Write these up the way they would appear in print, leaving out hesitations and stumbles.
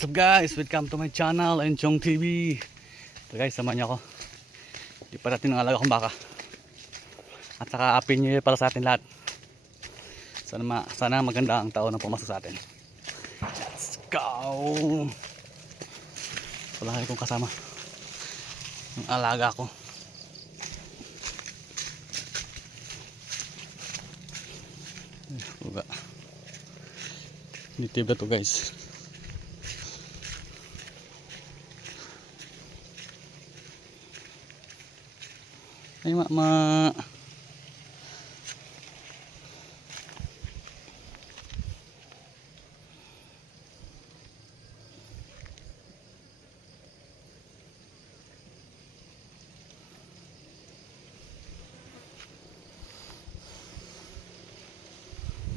What's up guys? Welcome to my channel, Enchong TV. So guys, samahan niyo ako. Di pa natin ang alaga kong baka. At saka happy new year para sa atin lahat. Sana maganda ang taon na pumasok sa atin. Let's go! Wala kong kasama ang alaga ko. Uga. Nitib na to guys. Ay ma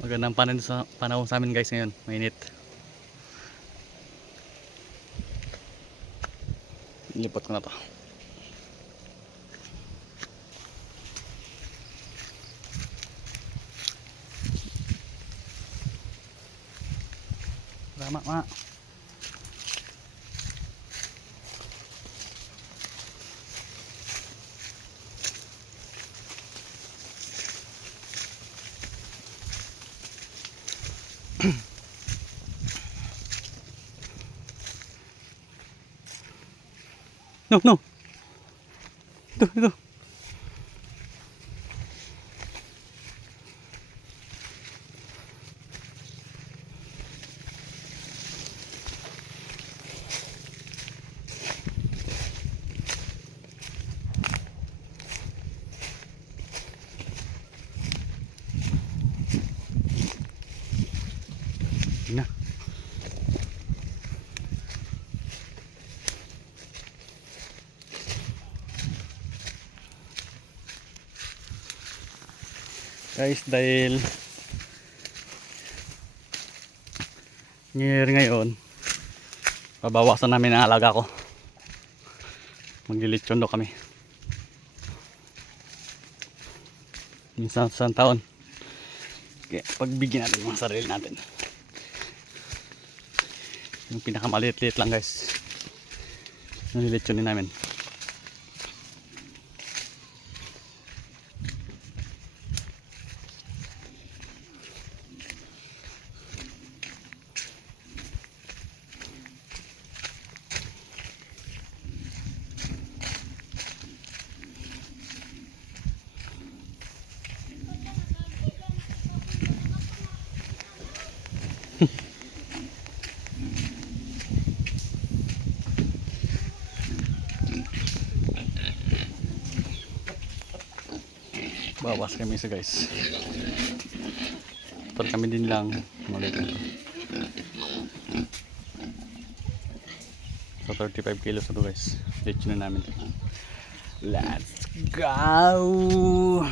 magandang panahon sa amin guys ngayon, mainit. Lipat ko na to. Tama ma. No. Ito. Na. Guys, dahil New Year ngayon, pabawasan namin ang alaga ko. Maglilitsyon daw kami minsan sa taon. Kaya pagbigyan natin mga sarili natin. Yung pinakamaliit-liit lang guys, nililitsyonin namin. Bawas kami sa guys. Total kami din lang maliit na to. So 35 kilos na to guys. Lechon na namin. Let's go!